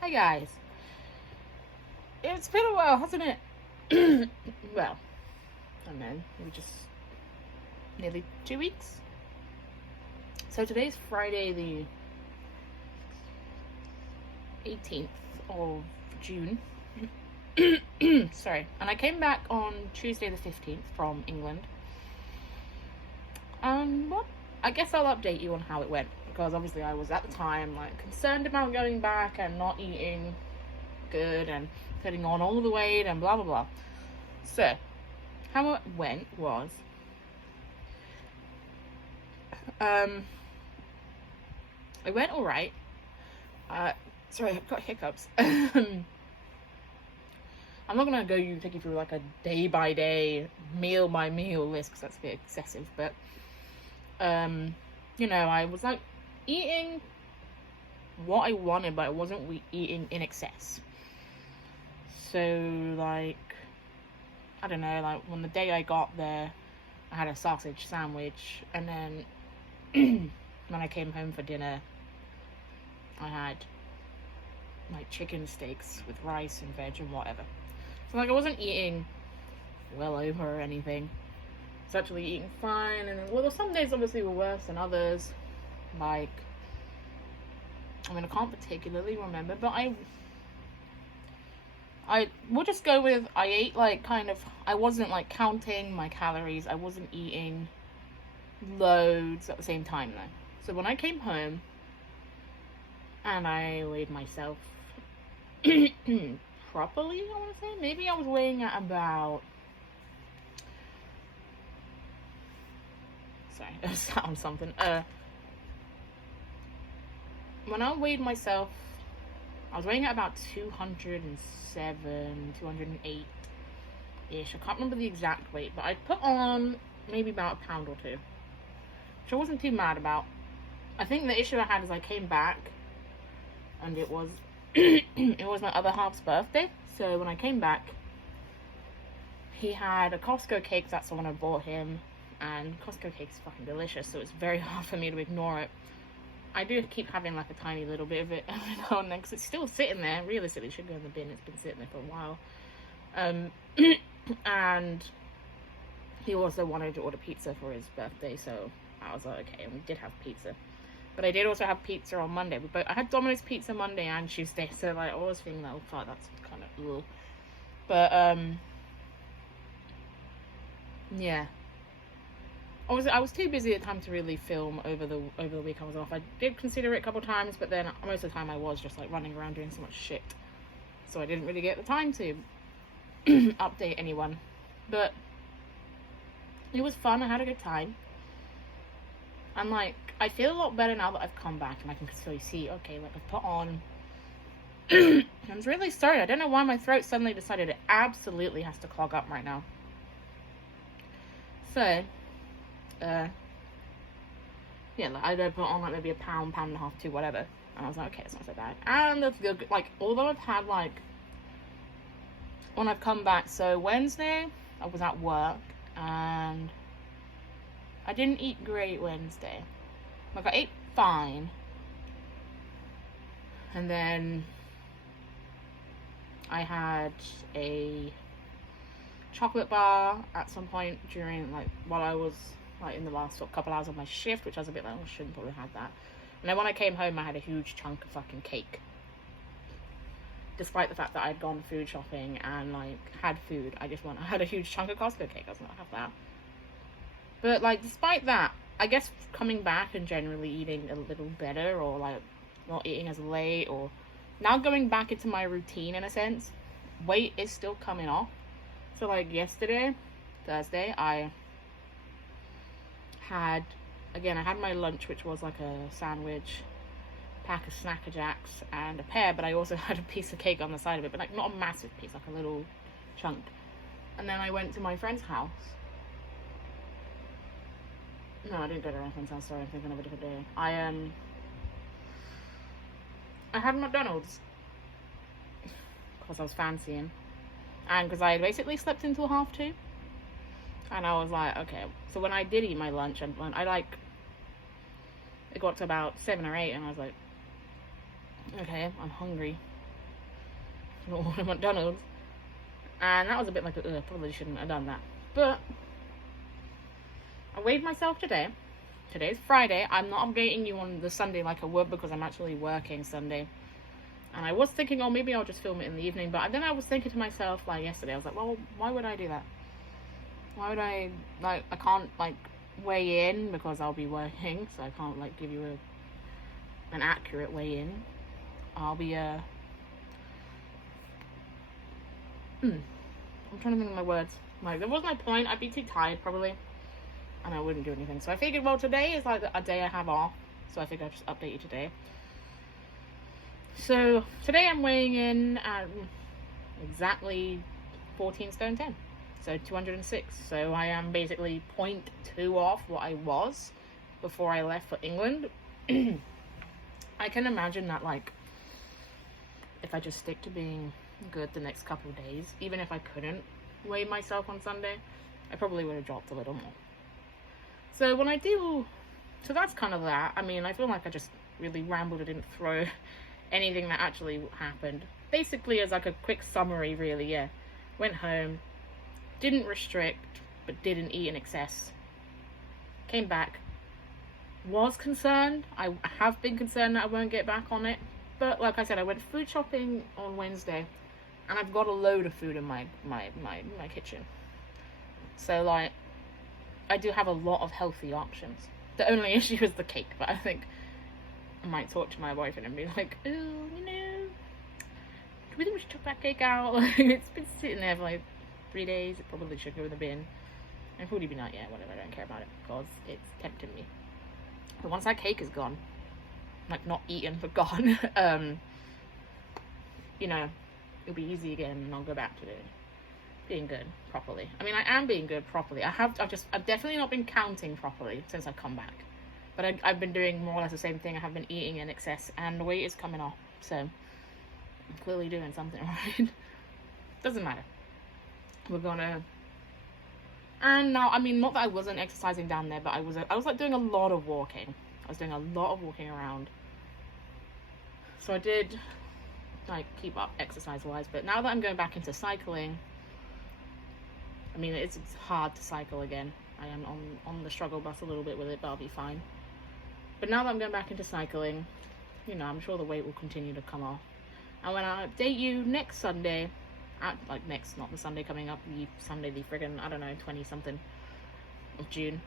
Hi guys. It's been a while, hasn't it? Well, I don't know, maybe just nearly 2 weeks. So today's Friday the 18th of June. Sorry. And I came back on Tuesday the 15th from England. Well, I guess I'll update you on how it went, because obviously I was at the time like concerned about going back and not eating good and putting on all the weight and blah blah blah. So how it went was it went all right. Sorry, I've got hiccups. I'm not gonna take you through like a day by day, meal by meal list, because that's a bit excessive. But I was like eating what I wanted, but I wasn't eating in excess. So like, I don't know, like when the day I got there, I had a sausage sandwich, and then when I came home for dinner, I had like chicken steaks with rice and veg and whatever. So like I wasn't eating well over or anything. I was actually eating fine, and well, some days obviously were worse than others. Like, I mean, I can't particularly remember, but I will just go with I ate like kind of, I wasn't like counting my calories. I wasn't eating loads at the same time though. So when I came home and I weighed myself properly, I want to say, maybe I was weighing at about, sorry, I sound something. When I weighed myself, I was weighing at about 207, 208 ish. I can't remember the exact weight, but I put on maybe about a pound or two, which I wasn't too mad about. I think the issue I had is I came back and it was it was my other half's birthday. So when I came back, he had a Costco cake. That's the one I bought him, and Costco cake is fucking delicious, so it's very hard for me to ignore it. I do keep having like a tiny little bit of it every now and then, because it's still sitting there. Realistically, it should go in the bin. It's been sitting there for a while. And he also wanted to order pizza for his birthday, so I was like, okay, and we did have pizza. But I did also have pizza on Monday. I had Domino's pizza Monday and Tuesday, so like I was thinking that, oh fuck, that's kind of ugh. But yeah. Obviously, I was too busy at the time to really film over the week I was off. I did consider it a couple of times, but then most of the time I was just like running around doing so much shit, so I didn't really get the time to update anyone. But it was fun. I had a good time. And like, I feel a lot better now that I've come back and I can clearly see, okay, like I've put on I'm really sorry. I don't know why my throat suddenly decided it absolutely has to clog up right now. So yeah, like I put on like maybe a pound and a half, 2, whatever. And I was like, okay, it's not so bad. And that's good. Like, although I've had like, when I've come back, so Wednesday I was at work and I didn't eat great Wednesday. Like, I ate fine, and then I had a chocolate bar at some point during, like, while I was like in the last couple hours of my shift, which I was a bit like, oh, I shouldn't probably have that. And then when I came home, I had a huge chunk of fucking cake, despite the fact that I'd gone food shopping and like had food. I had a huge chunk of Costco cake. I was not have that. But like, despite that, I guess coming back and generally eating a little better, or like not eating as late, or now going back into my routine in a sense, weight is still coming off. So like yesterday, Thursday, I had my lunch, which was like a sandwich, pack of Snacker Jacks, and a pear, but I also had a piece of cake on the side of it, but like not a massive piece, like a little chunk. And then I went to my friend's house. No, I didn't go to my friend's house, sorry, I'm thinking of a different day. I had McDonald's because I was fancying, and because I basically slept until 2:30, and I was like, okay. So when I did eat my lunch, and when I like, it got to about 7 or 8, and I was like, Okay, I'm hungry. I'm gonna order McDonald's. And that was a bit like, probably shouldn't have done that. But I weighed myself today. Today's Friday. I'm not updating you on the Sunday like I would because I'm actually working Sunday. And I was thinking, oh, maybe I'll just film it in the evening. But then I was thinking to myself, like yesterday, I was like, well, why would I do that? Why would I, like, I can't, like, weigh in because I'll be working. So I can't, like, give you an accurate weigh in. I'll be, I'm trying to think of my words. Like, there was no point. I'd be too tired, probably. And I wouldn't do anything. So I figured, well, today is, like, a day I have off. So I figured I'd just update you today. So today I'm weighing in at exactly 14 stone 10. So 206. So I am basically 0.2 off what I was before I left for England. I can imagine that, like, if I just stick to being good the next couple of days, even if I couldn't weigh myself on Sunday, I probably would have dropped a little more. So when I do, so that's kind of that. I mean, I feel like I just really rambled. I didn't throw anything that actually happened. Basically, as like a quick summary, really, yeah. Went home, didn't restrict, but didn't eat in excess. Came back, was concerned. I have been concerned that I won't get back on it. But like I said, I went food shopping on Wednesday, and I've got a load of food in my kitchen. So, like, I do have a lot of healthy options. The only issue is the cake, but I think I might talk to my boyfriend and be like, oh, you know, do we think we should chuck that cake out? Like, it's been sitting there for like 3 days. It probably should go in the bin. And food be not yet, whatever, I don't care about it because it's tempting me. But once that cake is gone, like not eaten but gone, you know, it'll be easy again and I'll go back to being good properly. I mean, I am being good properly. I've definitely not been counting properly since I've come back. But I've been doing more or less the same thing. I have been eating in excess and the weight is coming off. So I'm clearly doing something right. Doesn't matter. We're gonna, and now, I mean, not that I wasn't exercising down there, but I was like doing a lot of walking. I was doing a lot of walking around. So I did like keep up exercise wise, but now that I'm going back into cycling, I mean, it's hard to cycle again. I am on the struggle bus a little bit with it, but I'll be fine. But now that I'm going back into cycling, you know, I'm sure the weight will continue to come off. And when I update you next Sunday, like next, not the Sunday coming up, the Sunday, the friggin', I don't know, 20-something of June,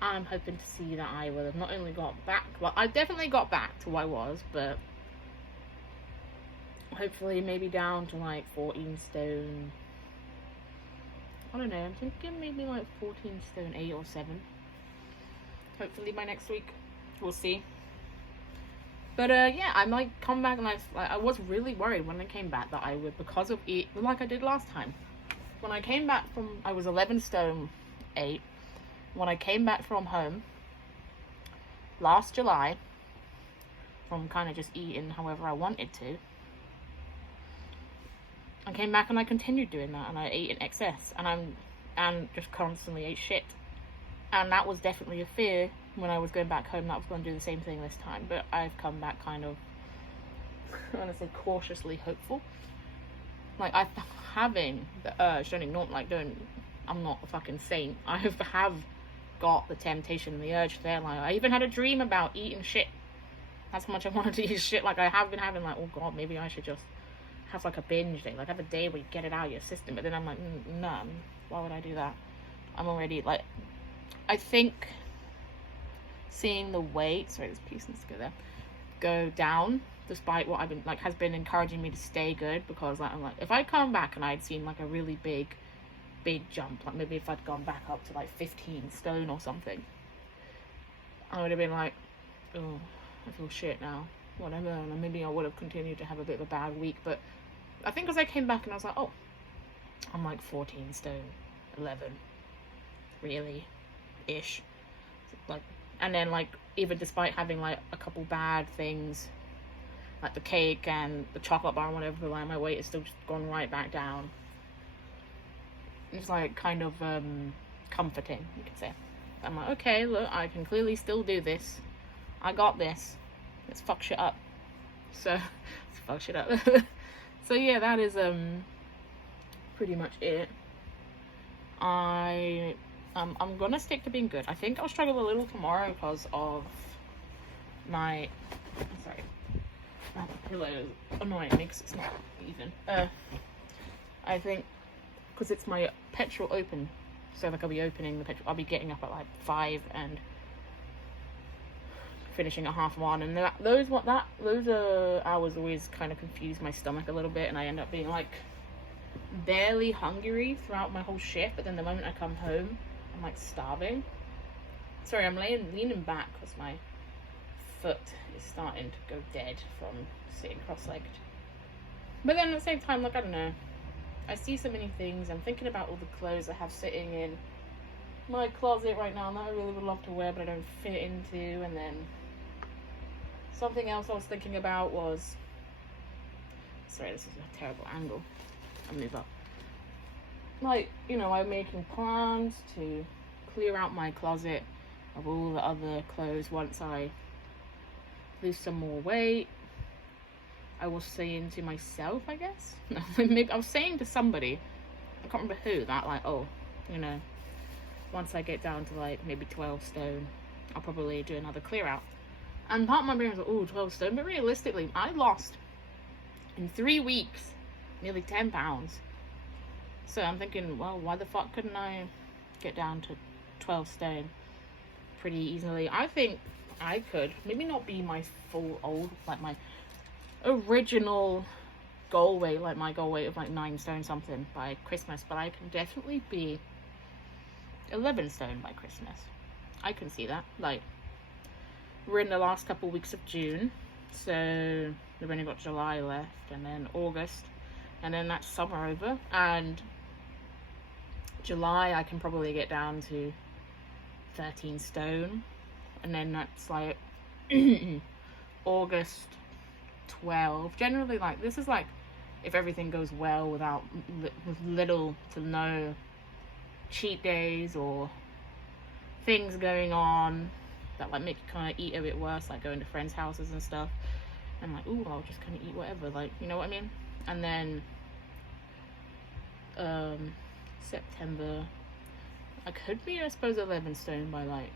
I'm hoping to see that I will have not only got back, well, I definitely got back to what I was, but hopefully maybe down to like 14 stone, I don't know, I'm thinking maybe like 14 stone 8 or 7. Hopefully by next week, we'll see. But yeah, I might come back and I was really worried when I came back that I would, because of it, like I did last time. When I came back from, I was 11 stone 8. When I came back from home last July, from kind of just eating however I wanted to, I came back and I continued doing that, and I ate in excess, and just constantly ate shit. And that was definitely a fear when I was going back home that I was going to do the same thing this time. But I've come back kind of, honestly, cautiously hopeful. Like, I'm having the urge, I'm not a fucking saint. I have got the temptation and the urge there. Like, I even had a dream about eating shit. That's how much I wanted to eat shit. Like, I have been having, like, oh god, maybe I should just have like a binge day, like have a day where you get it out of your system. But then I'm like, no, why would I do that? I'm already, like, I think seeing the weight, sorry, this piece needs to go there, go down, despite what I've been, like, has been encouraging me to stay good, because like, I'm like, if I come back and I'd seen like a really big jump, like maybe if I'd gone back up to like 15 stone or something, I would have been like, oh, I feel shit now, whatever, and maybe I would have continued to have a bit of a bad week. But I think as I came back and I was like, oh, I'm like 14 stone 11, really, ish, like. And then, like, even despite having like a couple bad things, like the cake and the chocolate bar and whatever, like, my weight is still just gone right back down. It's like kind of comforting, you could say. I'm like, okay, look, I can clearly still do this. I got this. Let's fuck shit up. So fuck shit up. So yeah, that is pretty much it. I'm gonna stick to being good. I think I'll struggle a little tomorrow because of my pillow is annoying me because it's not even. I think because it's my petrol open, so like I'll be opening the petrol. I'll be getting up at like 5 and finishing at 1:30, and those hours always kind of confuse my stomach a little bit, and I end up being like barely hungry throughout my whole shift. But then the moment I come home, I'm like starving. Sorry, I'm leaning back because my foot is starting to go dead from sitting cross-legged. But then at the same time, like, I don't know, I see so many things. I'm thinking about all the clothes I have sitting in my closet right now that I really would love to wear but I don't fit into. And then something else I was thinking about was, sorry, this is a terrible angle, I'll move up. Like, you know, I'm making plans to clear out my closet of all the other clothes once I lose some more weight. I was saying to myself, I guess. No, maybe I was saying to somebody, I can't remember who, that like, oh, you know, once I get down to like maybe 12 stone, I'll probably do another clear out. And part of my brain was like, oh, 12 stone. But realistically, I lost in 3 weeks nearly 10 pounds. So I'm thinking, well, why the fuck couldn't I get down to 12 stone pretty easily? I think I could. Maybe not be my full old, like my original goal weight, like my goal weight of like 9 stone something by Christmas, but I can definitely be 11 stone by Christmas. I can see that. Like, we're in the last couple weeks of June, so we've only got July left, and then August, and then that's summer over. And July I can probably get down to 13 stone, and then that's like August 12. Generally, like, this is like if everything goes well with little to no cheat days or things going on that like make you kind of eat a bit worse, like going to friends' houses and stuff, and like, ooh, I'll just kind of eat whatever, like, you know what I mean? And then September I could be, I suppose, 11 stone by like,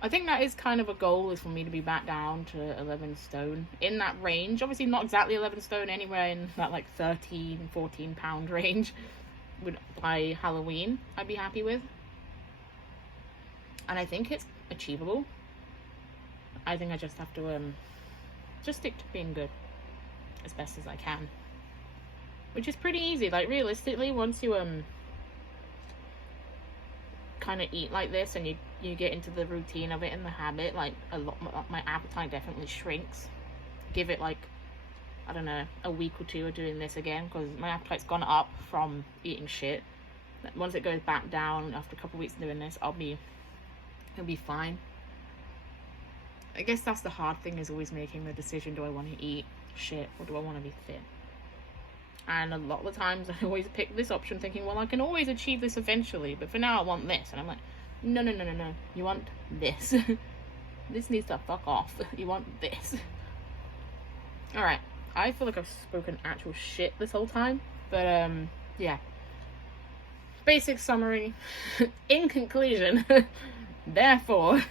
I think that is kind of a goal, is for me to be back down to 11 stone, in that range. Obviously not exactly 11 stone, anywhere in that like 13-14 pound range by Halloween I'd be happy with. And I think it's achievable. I think I just have to just stick to being good as best as I can, which is pretty easy. Like, realistically, once you kind of eat like this and you get into the routine of it and the habit, like, a lot, my appetite definitely shrinks. Give it like, I don't know, a week or two of doing this again, because my appetite's gone up from eating shit. Once it goes back down after a couple of weeks of doing this, it'll be fine. I guess that's the hard thing, is always making the decision, do I want to eat shit or do I want to be thin? And a lot of the times I always pick this option thinking, well, I can always achieve this eventually, but for now I want this. And I'm like, no, you want this. This needs to fuck off. You want this. Alright, I feel like I've spoken actual shit this whole time, but yeah. Basic summary. In conclusion, therefore,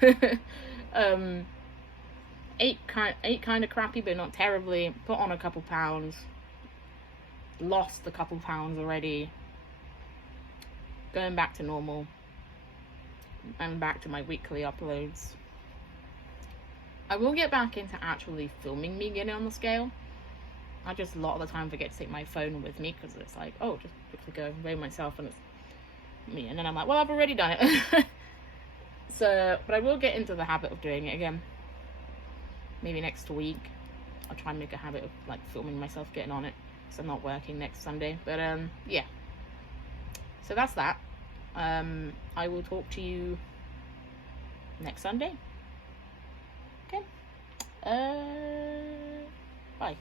ate kind of crappy, but not terribly. Put on a couple pounds. Lost a couple pounds already. Going back to normal. And back to my weekly uploads. I will get back into actually filming me getting on the scale. I just a lot of the time forget to take my phone with me, because it's like, oh, just quickly go weigh myself and it's me, and then I'm like, well, I've already done it. So, but I will get into the habit of doing it again. Maybe next week I'll try and make a habit of like filming myself getting on it, because I'm not working next Sunday. But yeah, so that's that. I will talk to you next Sunday. Okay. Bye.